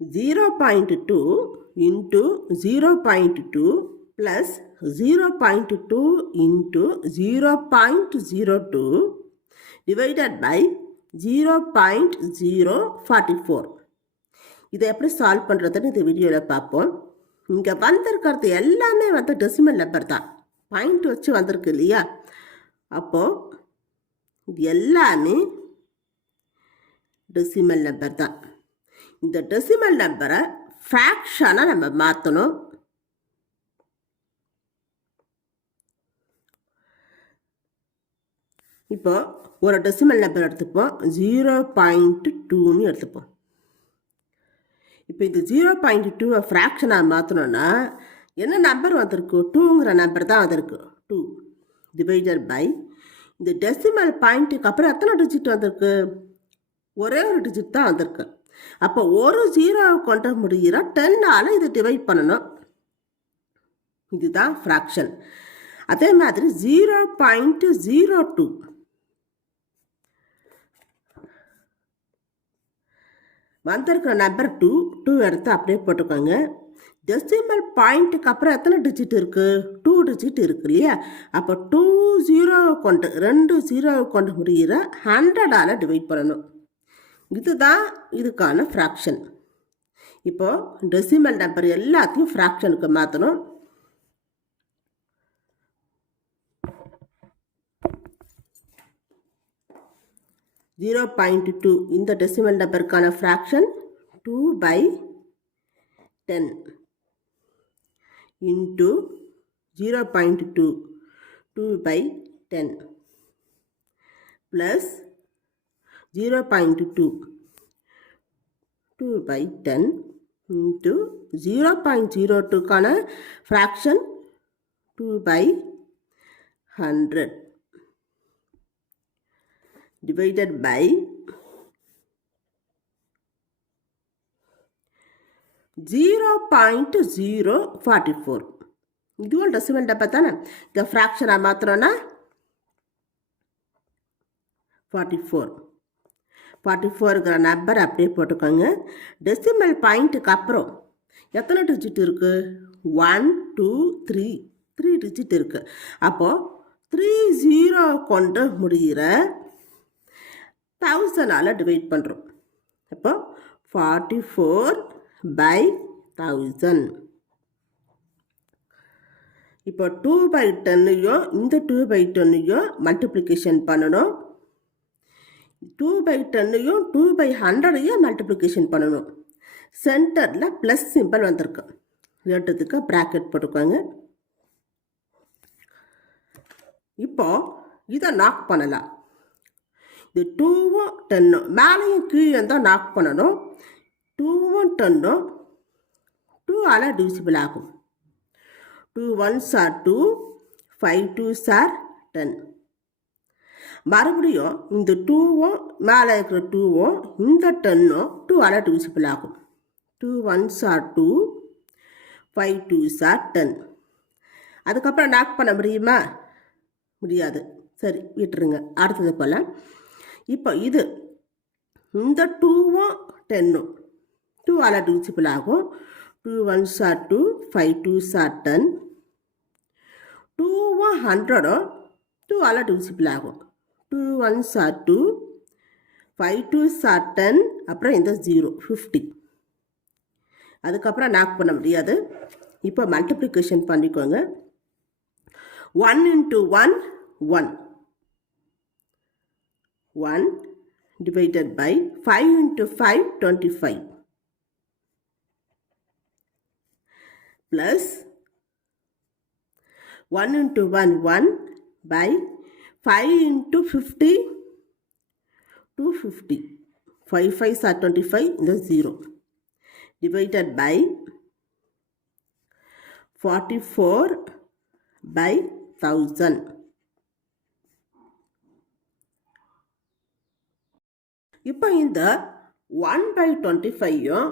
0.2 into 0.2 plus 0.2 into 0.02 divided by 0.044. இதை எப்படி solve பண்ணுறதுன்னு இந்த வீடியோவில் பார்ப்போம். இங்கே வந்திருக்கிறது எல்லாமே டெசிமல் நம்பர் தான், பாயிண்ட் வச்சு வந்திருக்கு இல்லையா? அப்போது இது எல்லாமே டெசிமல் நம்பர் தான். இந்த டெசிமல் நம்பரை ஃப்ராக்ஷனாக நம்ம மாற்றணும். இப்போ ஒரு டெசிமல் நம்பர் எடுத்துப்போம், 0.2ன்னு எடுத்துப்போம். இப்போ இந்த 0.2 ஃப்ராக்ஷனாக மாற்றணும்னா என்ன நம்பர் வந்திருக்கு? 2ங்கிற நம்பர் தான் வந்திருக்கு. 2 டிவைடட் பை இந்த டெசிமல் பாயிண்ட்டுக்கு அப்புறம் எத்தனை டிஜிட் வந்திருக்கு? ஒரே ஒரு டிஜிட் தான் வந்திருக்கு. அப்போ ஒரு 0 கொண்டு முடிகிற 10ஆல் இது டிவைட் பண்ணணும். இதுதான் ஃப்ராக்ஷன். அதே மாதிரி 0.02 வந்திருக்கிற நம்பர் 2 எடுத்து அப்படியே போட்டுக்கோங்க. டெசிமல் பாயிண்ட்டுக்கு அப்புறம் எத்தனை டிஜிட் இருக்குது? 2 டிஜிட் இருக்கு இல்லையா? அப்போ 2 0 கொண்டு 2 0 கொண்டு முடிகிற 100ஆல் டிவைட் பண்ணணும். இதுதான் இதுக்கான ஃப்ராக்ஷன். இப்போது டெசிமல் நம்பர் எல்லாத்தையும் ஃப்ராக்ஷனுக்கு மாற்றணும். (0.2) இந்த டெசிமல் நம்பருக்கான ஃப்ராக்ஷன் 2/10 இன்ட்டு 0.2 2/10 ப்ளஸ் 0.2 2/10 இன்ட்டு 0.02க்கான ஃப்ராக்ஷன் 2/100 divided by 0.044. இதுவும் டெசிமல் நம்பர் தானே. இந்த ஃப்ராக்ஷனாக மாத்திரம்னா 44ங்கிற நம்பர் அப்படியே போட்டுக்கோங்க. டெசிமல் பாயிண்ட்டுக்கு அப்புறம் எத்தனை டிஜிட் இருக்குது? 1 2 3 டிஜிட் இருக்குது. அப்போது 3 0 கொண்டு முடிகிற 1000ஆல் டிவைட் பண்ணுறோம். அப்போ 44/1000. இப்போ 2/10யும் இந்த 2/10யும் மல்டிப்ளிகேஷன் பண்ணணும். 2/10யும் 2/100யும் மல்டிப்ளிகேஷன் பண்ணணும். சென்டரில் ப்ளஸ் சிம்பிள் வந்திருக்கு. எடுத்ததுக்கு ப்ராக்கெட் போட்டுக்கோங்க. இப்போ இதை நாக் பண்ணலாம். இது 2வும் 10ம் மேலேயும் கீழே தான் நாக் பண்ணணும். 2வும் 10ம் 2ஆல் டிவிசிபிள் ஆகும். 2 1s are 2, 5 2s are 10. மறுபடியும் இந்த 2வும் மேலே இருக்கிற 2வும் இந்த 10ம் 2ஆல் டிவிசிபிள் ஆகும். 2 1s are 2, 5 2s are 10. அதுக்கப்புறம் நாக் பண்ண முடியுமா? முடியாது. சரி, விட்டுருங்க. அடுத்தது போல் இப்போ இது இந்த 2வும் 10ம் 2ஆல் டிவிசிபிள் ஆகும். 2 1s are 2, 5 2s are 10. 2வும் 100ம் 2ஆல் divisible ஆகும். 2 1s are 2, 5 2s are 10. அப்புறம் இந்த 0 50. அதுக்கப்புறம் நாக் பண்ண முடியாது. இப்போ மல்டிப்ளிகேஷன் பண்ணிக்கோங்க. 1 into 1 1 1 divided by 5 into 5 25 plus 1 into 1 1 by 5 into 50 250. 5 5s are 25. இந்த 0 divided by 44/1000. இப்போ இந்த 1/25யும்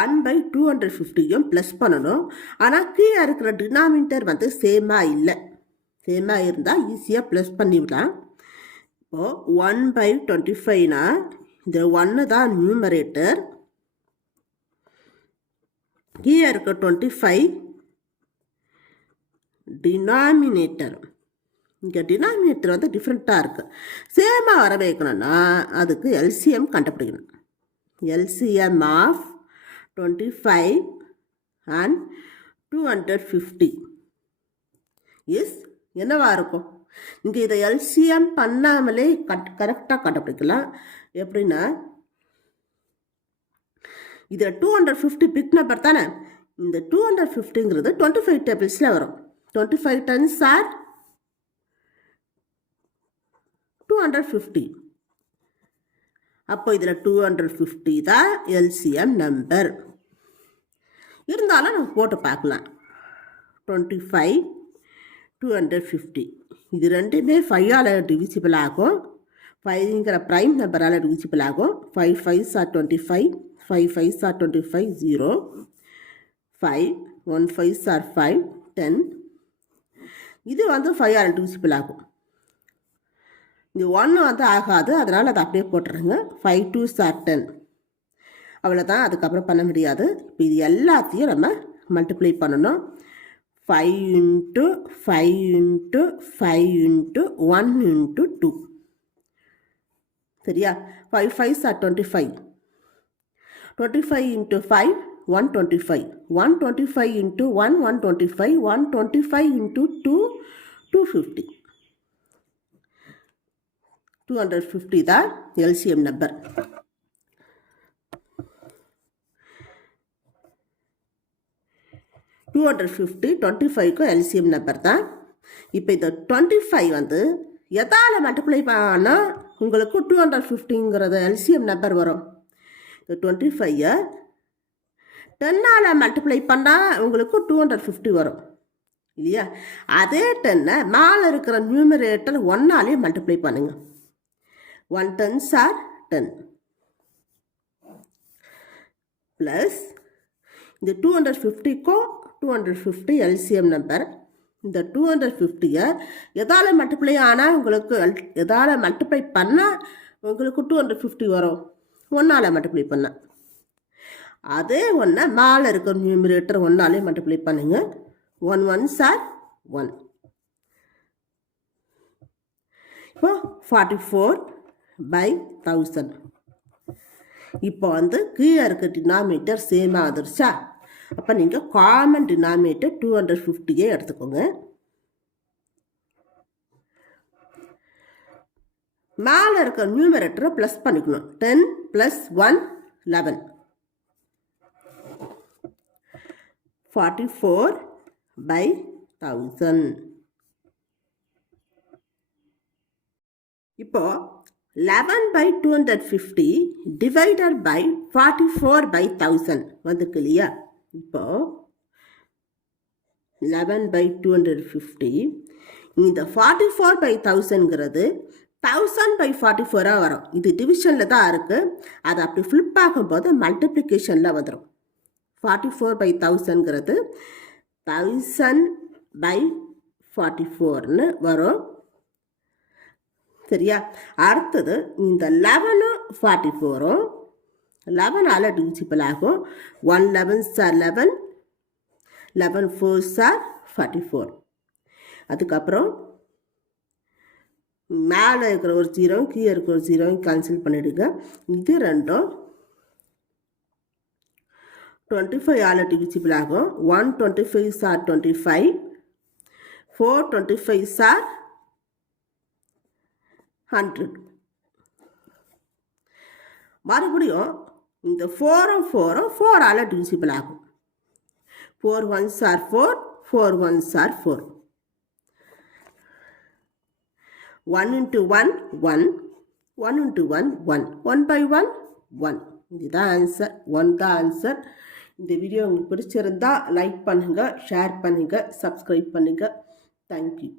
1/250யும் ப்ளஸ் பண்ணணும். ஆனால் கீழே இருக்கிற டினாமினேட்டர் சேமாக இல்லை. சேமாக இருந்தால் ஈஸியாக ப்ளஸ் பண்ணிவிடலாம். இப்போது 1/25னா இந்த 1 தான் நியூமரேட்டர், கீழே இருக்க 25 டினாமினேட்டர். இங்கே டினாமினேட்டர் வந்து டிஃப்ரெண்ட்டாக இருக்குது. சேமாக வர வைக்கணும்னா அதுக்கு எல்சிஎம் கண்டுபிடிக்கணும். எல்சிஎம் ஆஃப் 25 and 250 இஸ் என்னவாக இருக்கும்? இங்கே இதை எல்சிஎம் பண்ணாமலே கரெக்டாக கண்டுபிடிக்கலாம். எப்படின்னா இதில் 250 பிக் நம்பர் தானே. இந்த 250ங்கிறது 25 டேபிள்ஸில் வரும். 25 tens are 250. அப்போ இதில் 250 தான் எல்சிஎம் நம்பர். இருந்தாலும் நம்ம போட்டு பார்க்கலாம். 25 250 இது ரெண்டுமே 5ஆல் டிவிசிபிள் ஆகும். 5ங்கிற ப்ரைம் நம்பரால் டிவிசிபிள் ஆகும். 5 5s are 25, 5 5s are 25, 0, 5 1 5s are 5, 10. இது வந்து 5ஆல் டிவிசிபிள் ஆகும். இது 1 வந்து ஆகாது, அதனால் அதை அப்படியே போட்டுருங்க. 5 2s are 10. அவ்வளோதான், அதுக்கப்புறம் பண்ண முடியாது. இப்போ இது எல்லாத்தையும் நம்ம மல்டிப்ளை பண்ணணும். 5 into 5 into 5 into 1 into 2. சரியா? 5 5s are 25. 25 into 5 125. 125 into 1 125. 125 into 2 250. 250 தான் எல்சிஎம் நம்பர். $250 25க்கும் எல்சிஎம் நம்பர் தான். இப்போ இந்த 25 வந்து எதால் மல்டிப்ளை பண்ணால் உங்களுக்கு 250ங்கிறது எல்சிஎம் நம்பர் வரும்? இந்த 25ஐ 10ஆல் மல்டிப்ளை பண்ணால் உங்களுக்கு 250 வரும் இல்லையா? அதே 10ஐ மேலே இருக்கிற நியூமரேட்டர் 1ஆலே மல்டிப்ளை பண்ணுங்க. 1 10s are 10 ப்ளஸ் இந்த 250க்கும் 250 எல்சிஎம் நம்பர். இந்த 250ஐ எதால் மல்டிப்ளை ஆனால் உங்களுக்கு எதால் மல்டிப்ளை பண்ணால் உங்களுக்கு 250 வரும்? 1ஆல் மல்டிப்ளை பண்ணால். அதே ஒன்றை மேலே இருக்கிற நியூமரேட்டர் 1ஆலே மல்டிப்ளை பண்ணுங்க. 1 1s are 1. இப்போ 44/1000. இப்போ வந்து கீழே இருக்க டினாமினேட்டர் சேம் ஆகிடுச்சா? அப்போ நீங்கள் காமன் டினாமினேட்டர் 250 எடுத்துக்கோங்க. மேலே இருக்க நியூமரேட்டரை ப்ளஸ் பண்ணிக்கணும். 10 + 1 11. 44/1000. இப்போ 11/250 டிவைடட் பை 44/1000 வந்திருக்கு இல்லையா? இப்போ 11/250 இந்த 44/1000ங்கிறது 1000/44 வரும். இது டிவிஷனில் தான் இருக்குது. அது அப்படி ஃப்ளிப் ஆகும்போது மல்டிப்ளிகேஷனில் வந்துடும். 44/1000ங்கிறது 1000/44ன்னு வரும். சரியா? அடுத்தது இந்த 11 44 11ஆல் டிவிசிபிள் ஆகும். 1 11s are 11, 11 4s are 44. அதுக்கப்புறம் மேலே இருக்கிற ஒரு 0 கீழே இருக்கிற ஒரு 0 கேன்சல் பண்ணிவிடுங்க. இது ரெண்டும் 25ஆல் டிவிசிபிள் ஆகும். 1 25s are 25, 4 25s are 100. மறுபடியும் இந்த 4ம் 4ம் 4ஆல் டிவிசிபிள் ஆகும். 4 1s are 4, 4 1s are 4. 1 into 1 1, 1 into 1 1, 1/1 1. இதுதான் ஆன்சர். 1 தான் ஆன்சர். இந்த வீடியோ உங்களுக்கு பிடிச்சிருந்தா லைக் பண்ணுங்கள், ஷேர் பண்ணுங்கள், சப்ஸ்கிரைப் பண்ணுங்கள். தேங்க்யூ.